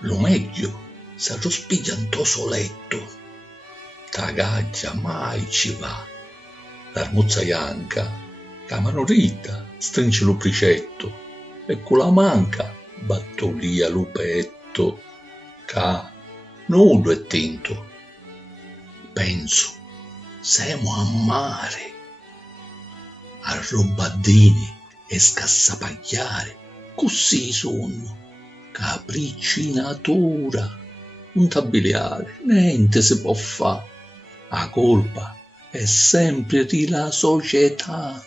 Lo meglio s'arro spigliantò soletto, tagaggia mai ci va. L'armuzza bianca, la mano dritta, stringe lo pricetto e con la manca battolia lo petto, ca nudo è tinto. Penso, siamo a mare, a robaddini e scassapagliare, così sono, capricci natura, non t'abbiliare, niente si può fa, la colpa è sempre di la società.